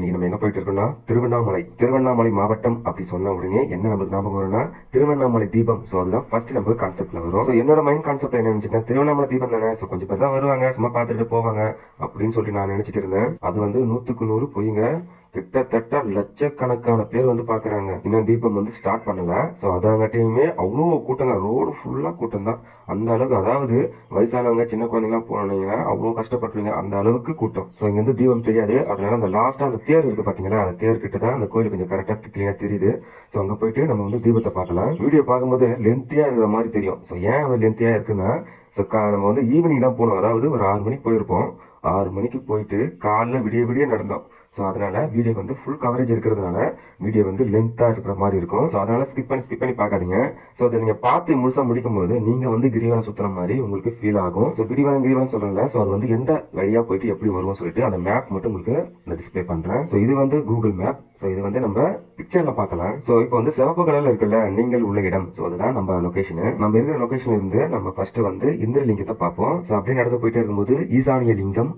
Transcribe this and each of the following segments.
இன்னைக்கு நம்ம என்ன போயிட்டு இருக்கோம்னா திருவண்ணாமலை. திருவண்ணாமலை மாவட்டம் அப்படி சொன்ன உடனே என்ன நமக்கு ஞாபகம் வரும்னா திருவண்ணாமலை தீபம். ஸோ அதுதான் ஃபர்ஸ்ட் நம்ம கான்செப்ட்ல வரும். ஸோ என்னோட மைண்ட் கான்செப்ட் என்ன நினைச்சிட்டேன் திருவண்ணாமலை தீபம் தானே. ஸோ கொஞ்சம் பேர் தான் வருவாங்க சும்மா பார்த்துட்டு போவாங்க அப்படின்னு சொல்லிட்டு நான் நினைச்சிட்டு இருந்தேன். அது வந்து நூத்துக்கு நூறு போயிங்க. கிட்டத்தட்ட லட்சக்கணக்கான பேர் வந்து பாக்குறாங்க. இன்னும் தீபம் வந்து ஸ்டார்ட் பண்ணல. ஸோ அதாங்கட்டையுமே அவ்வளோ கூட்டங்க. ரோடு ஃபுல்லா கூட்டம் தான் அந்த அளவுக்கு அதாவது வயசானவங்க சின்ன குழந்தைங்களாம் போனீங்கன்னா அவ்வளோ கஷ்டப்பட்டுருவீங்க அந்த அளவுக்கு கூட்டம். ஸோ இங்க தீபம் தெரியாது. அதனால அந்த லாஸ்டா அந்த தேர் இருக்கு பாத்தீங்களா? அந்த தேர் கிட்ட தான் அந்த கோயில் கொஞ்சம் கரெக்டா கிளீனா தெரியுது. ஸோ அங்க போயிட்டு நம்ம வந்து தீபத்தை பார்க்கலாம். வீடியோ பார்க்கும்போது லென்த்தியா இருக்கிற மாதிரி தெரியும். ஸோ ஏன் அது லென்த்தியா இருக்குன்னா ஸோ நம்ம வந்து ஈவினிங் தான் போகணும். அதாவது ஒரு ஆறு மணிக்கு போயிருப்போம். ஆறு மணிக்கு போயிட்டு காலைல விடிய விடிய நடந்தோம். ஸோ அதனால வீடியோ வந்து ஃபுல் கவரேஜ் இருக்கிறதுனால வீடியோ வந்து லென்த்தாக இருக்கிற மாதிரி இருக்கும். ஸோ அதனால ஸ்கிப் பண்ணி ஸ்கிப் பண்ணி பார்க்காதீங்க. ஸோ அதை நீங்கள் பார்த்து முழுசாக முடிக்கும் போது நீங்கள் வந்து கிரிவலம் சுற்றுற மாதிரி உங்களுக்கு ஃபீல் ஆகும். ஸோ கிரிவலம் கிரிவலம் சொல்றேன்ல. ஸோ அது வந்து எந்த வழியாக போயிட்டு எப்படி வருவோம் சொல்லிட்டு அந்த மேப் மட்டும் உங்களுக்கு நான் டிஸ்ப்ளே பண்ணுறேன் ஸோ இது வந்து கூகுள் மேப் ஸோ இது வந்து நம்ம பிக்சரில் பார்க்கலாம். ஸோ இப்போ வந்து சிவப்பு கலரில் இருக்குல்ல நீங்கள் உள்ள இடம். ஸோ அதுதான் நம்ம லொக்கேஷனு நம்ம இருக்கிற லொக்கேஷன் இருந்து நம்ம ஃபர்ஸ்ட் வந்து இந்திர லிங்கத்தை பார்ப்போம். ஸோ அப்படியே நடந்து போயிட்டே இருக்கும்போது ஈசானிய லிங்கம்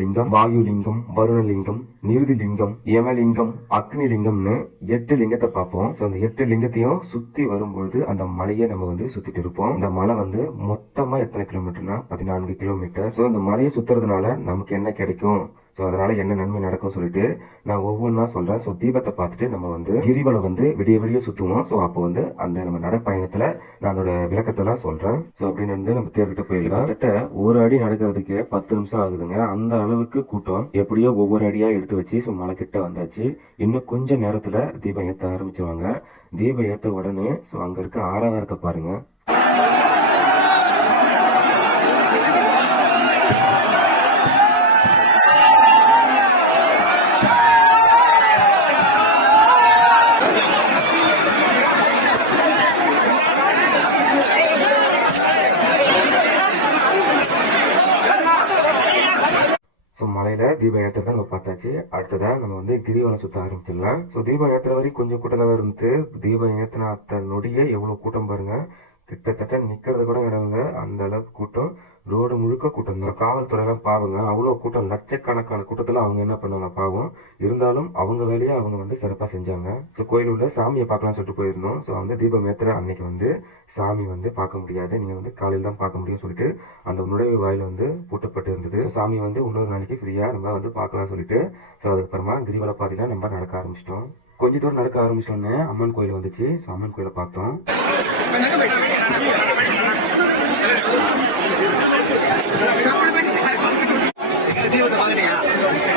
லிங்கம் வாயு லிங்கம் வருணலிங்கம் நிருதிலிங்கம் யமலிங்கம் அக்னி லிங்கம்னு எட்டு லிங்கத்தை பார்ப்போம். ஸோ அந்த எட்டு லிங்கத்தையும் சுத்தி வரும்பொழுது அந்த மலையை நம்ம வந்து சுத்திட்டு இருப்போம். இந்த மலை வந்து மொத்தமா எத்தனை கிலோமீட்டர்னா பதினான்கு கிலோமீட்டர் ஸோ இந்த மலையை சுத்துறதுனால நமக்கு என்ன கிடைக்கும்? ஸோ அதனால என்ன நன்மை நடக்கும் சொல்லிட்டு நான் ஒவ்வொன்றா சொல்கிறேன் ஸோ தீபத்தை பார்த்துட்டு நம்ம வந்து கிரிவலம் வந்து விடிய விடிய சுற்றுவோம் ஸோ அப்போ வந்து அந்த நம்ம நடப்பயணத்தில் நான் அதோட விளக்கத்தெல்லாம் சொல்கிறேன் ஸோ அப்படின்னு வந்து நம்ம தேர்கிட்ட போயிடலாம். கிட்ட ஒரு அடி நடக்கிறதுக்கு பத்து நிமிஷம் ஆகுதுங்க. அந்த அளவுக்கு கூட்டம் எப்படியோ ஒவ்வொரு அடியாக எடுத்து வச்சு ஸோ மலை கிட்ட வந்தாச்சு. இன்னும் கொஞ்சம் நேரத்தில் தீபம் ஏற்ற ஆரம்பிச்சிருவாங்க. தீபம் ஏற்ற உடனே ஸோ அங்கே இருக்க ஆரவாரத்தை பாருங்கள் ஸோ தீப யாத்திரை தான் நம்ம பார்த்தாச்சு. அடுத்ததா நம்ம வந்து கிரிவலம் சுத்த ஆரம்பிச்சிடலாம். ஸோ தீபம் ஏற்றுற வரைக்கும் கொஞ்சம் கூட்டம் தான் இருந்து தீபம் ஏற்றின அத்த நொடியே எவ்வளோ கூட்டம் பாருங்க. கிட்டத்தட்ட நிக்கிறது கூட இடம் இல்லை அந்த அளவுக்கு கூட்டம். ரோடு முழுக்க கூட்டம் தான். காவல்துறையெல்லாம் பாவங்க அவ்வளோ கூட்டம். லட்சக்கணக்கான கூட்டத்தில் அவங்க என்ன பண்ணாங்க பாவம். இருந்தாலும் அவங்க வேலையை அவங்க வந்து சிறப்பாக செஞ்சாங்க. ஸோ கோயில் உள்ள சாமியை பார்க்கலாம் சொல்லிட்டு போயிருந்தோம். ஸோ வந்து தீபம் ஏத்துற அன்னைக்கு வந்து சாமி வந்து பார்க்க முடியாது. நீங்கள் வந்து காலையில் தான் பார்க்க முடியும் சொல்லிட்டு அந்த நுழைவு வாயில் வந்து பூட்டப்பட்டு இருந்தது. சாமி வந்து இன்னொரு நாளைக்கு ஃப்ரீயாக நம்ம வந்து பார்க்கலாம் சொல்லிட்டு. ஸோ அதுக்கப்புறமா கிரிவல பாதையில் நம்ம நடக்க ஆரம்பிச்சிட்டோம். கொஞ்ச தூரம் நடக்க ஆரம்பிச்சிட்டோன்னே அம்மன் கோயில் வந்துச்சு. ஸோ அம்மன் கோயிலை பார்த்தோம். ஸோ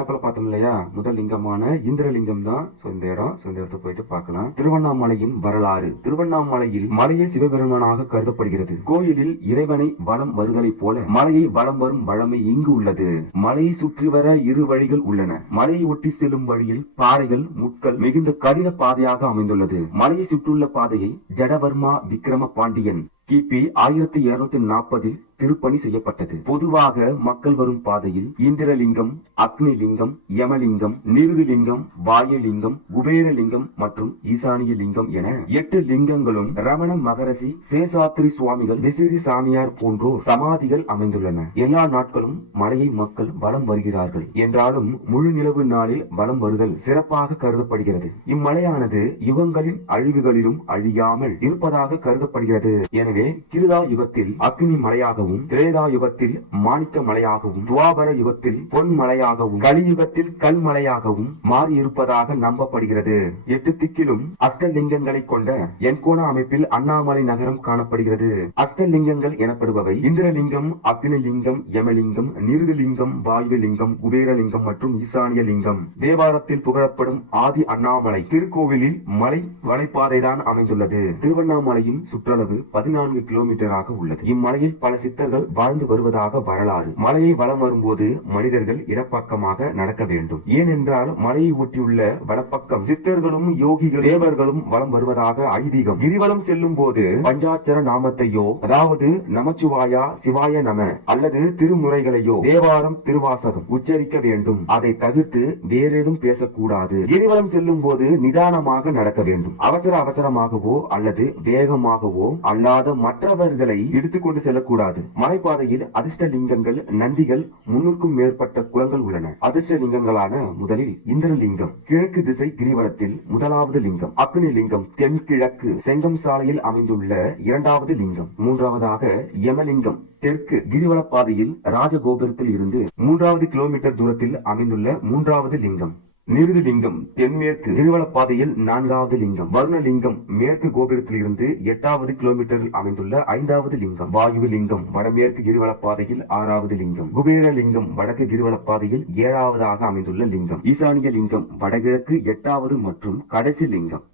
மேப்பில் பார்த்தோம் இல்லையா? முதல் லிங்கமான இந்திரலிங்கம் தான். ஸோ இந்த இடம். ஸோ இந்த இடத்த போயிட்டு பார்க்கலாம். திருவண்ணாமலையின் வரலாறு. திருவண்ணாமலையில் மலையே சிவபெருமானாக கருதப்படுகிறது. கோயிலில் இறைவனை வளம் வருதலை போல மலையை வளம் வரும் வழமை இங்கு உள்ளது. மலையை சுற்றி வர இரு வழிகள் உள்ளன. மலையை ஒட்டி செல்லும் வழியில் பாறைகள் முட்கள் மிகுந்த கடின பாதையாக அமைந்துள்ளது. மலையை சுற்றியுள்ள பாதையை ஜடவர்மா விக்ரம பாண்டியன் கிபி ஆயிரத்தி இருநூத்தி நாற்பதில் திருப்பணி செய்யப்பட்டது. பொதுவாக மக்கள் வரும் பாதையில் இந்திரலிங்கம் அக்னிலிங்கம் யமலிங்கம் நிருதிலிங்கம் வாயுலிங்கம் குபேரலிங்கம் மற்றும் ஈசானிய லிங்கம் என எட்டு லிங்கங்களும் ரமண மகரசி சேஷாத்ரி சுவாமிகள் விசிறி சாமியார் போன்றோர் சமாதிகள் அமைந்துள்ளன. எல்லா நாட்களும் மலையை மக்கள் வலம் வருகிறார்கள். என்றாலும் முழு நிலவு நாளில் வலம் வருதல் சிறப்பாக கருதப்படுகிறது. இம்மலையானது யுகங்களின் அழிவுகளிலும் அழியாமல் இருப்பதாக கருதப்படுகிறது. எனவே கிருதா யுகத்தில் அக்னி மலையாகவும் திரேதா யுகத்தில் மாணிக்க மலையாகவும் துவாபர யுகத்தில் பொன் மலையாகவும் கலியுகத்தில் கல் மலையாகவும் மாறியிருப்பதாக நம்பப்படுகிறது. எட்டு திக்கிலும் அஷ்டலிங்கங்களை கொண்ட எண்கோண அமைப்பில் அண்ணாமலை நகரம் காணப்படுகிறது. அஷ்டலிங்கங்கள் எனப்படுபவை. இந்திரலிங்கம் அக்னிலிங்கம் யமலிங்கம் நிருதலிங்கம் வாயுலிங்கம் குபேரலிங்கம் மற்றும் ஈசானிய லிங்கம் தேவாரத்தில் புகழப்படும் ஆதி அண்ணாமலை திருக்கோவிலில் மலை வலைப்பாதைதான் அமைந்துள்ளது. திருவண்ணாமலையின் சுற்றளவு பதினான்கு கிலோமீட்டராக உள்ளது. இம்மலையில் பல சித்த சித்தர்கள் வாழ்ந்து வருவதாக வரலாறு. மலையை வலம் வரும்போது மனிதர்கள் இடப்பக்கமாக நடக்க வேண்டும். ஏனென்றால் மலையை ஒட்டியுள்ள வடப்பக்கம் சித்தர்களும் யோகிகள் தேவர்களும் வலம் வருவதாக ஐதீகம். கிரிவலம் செல்லும் போது பஞ்சாட்சர நாமத்தையோ அதாவது நமச்சிவாயா சிவாய நம அல்லது திருமுறைகளையோ தேவாரம் திருவாசகம் உச்சரிக்க வேண்டும். அதை தவிர்த்து வேறேதும் பேசக்கூடாது. கிரிவலம் செல்லும் போது நிதானமாக நடக்க வேண்டும். அவசர அவசரமாகவோ அல்லது வேகமாகவோ அல்லாத மற்றவர்களை எடுத்துக்கொண்டு செல்லக்கூடாது. மலைப்பாதையில் அதிர்ஷ்டலிங்கங்கள் நந்திகள் முன்னூறுக்கும் மேற்பட்ட குளங்கள் உள்ளன. அதிர்ஷ்டலிங்கங்களான முதலில் இந்திரலிங்கம் கிழக்கு திசை கிரிவலத்தில் முதலாவது லிங்கம். அக்னி லிங்கம் தென்கிழக்கு செங்கம் சாலையில் அமைந்துள்ள இரண்டாவது லிங்கம். மூன்றாவதாக யமலிங்கம் தெற்கு கிரிவலப்பாதையில் ராஜகோபுரத்தில் இருந்து மூன்றாவது கிலோமீட்டர் தூரத்தில் அமைந்துள்ள மூன்றாவது லிங்கம். நிருதி லிங்கம் தென்மேற்கு கிரிவலப்பாதையில் நான்காவது லிங்கம். வருணலிங்கம் மேற்கு கோபுரத்தில் இருந்து எட்டாவது கிலோமீட்டரில் அமைந்துள்ள ஐந்தாவது லிங்கம். வாயு லிங்கம் வடமேற்கு கிரிவலப்பாதையில் ஆறாவது லிங்கம். குபேர லிங்கம் வடக்கு கிரிவலப்பாதையில் ஏழாவதாக அமைந்துள்ள லிங்கம். ஈசானிய லிங்கம் வடகிழக்கு எட்டாவது மற்றும் கடைசி லிங்கம்.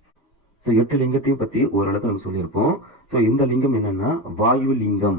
ஸோ எட்டு லிங்கத்தையும் பத்தி ஓரளவுக்கு நம்ம சொல்லியிருப்போம். ஸோ இந்த லிங்கம் என்னன்னா வாயு லிங்கம்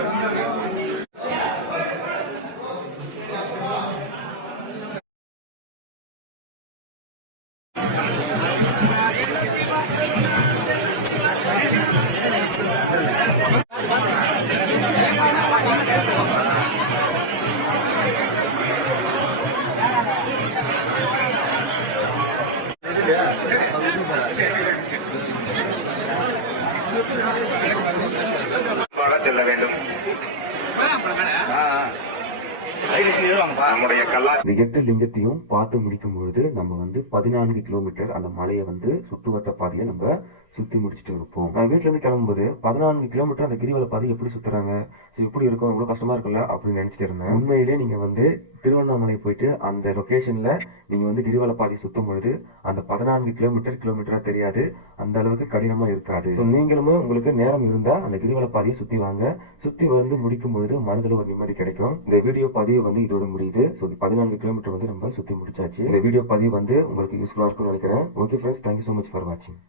நம்முடைய கல்லா இந்த எட்டு லிங்கத்தையும் பார்த்து முடிக்கும் பொழுது நம்ம வந்து பதினான்கு கிலோமீட்டர் அந்த மலையை வந்து சுற்றுவட்ட பாதையை நம்ம சுத்தி முடிச்சுட்டு இருப்போம். நான் வீட்டிலேருந்து இருந்து கிளம்பும்போது பதினான்கு கிலோமீட்டர் அந்த கிரிவல பாதை எப்படி சுத்துறாங்க? ஸோ எப்படி இருக்கும்? இவ்வளவு கஷ்டமா இருக்குல்ல? அப்படின்னு நினைச்சிட்டு இருந்தேன். உண்மையிலே நீங்க வந்து திருவண்ணாமலை போயிட்டு அந்த லொகேஷன்ல நீங்க வந்து கிரிவல பாதை சுத்தும் பொழுது அந்த பதினான்கு கிலோமீட்டர் கிலோமீட்டரா தெரியாது. அந்த அளவுக்கு கடினமா இருக்காது. ஸோ நீங்களும் உங்களுக்கு நேரம் இருந்தா அந்த கிரிவல பாதையை சுத்தி வாங்க. சுத்தி வந்து முடிக்கும் பொழுது மனதில் ஒரு நிம்மதி கிடைக்கும். இந்த வீடியோ பதிவு வந்து இதோட முடியுது. ஸோ இது பதினான்கு கிலோமீட்டர் வந்து நம்ம சுற்றி முடிச்சாச்சு. இந்த வீடியோ பதிவு வந்து உங்களுக்கு யூஸ்ஃபுல்லாக இருக்கும்னு நினைக்கிறேன். Okay friends thank you so much for வாட்சிங்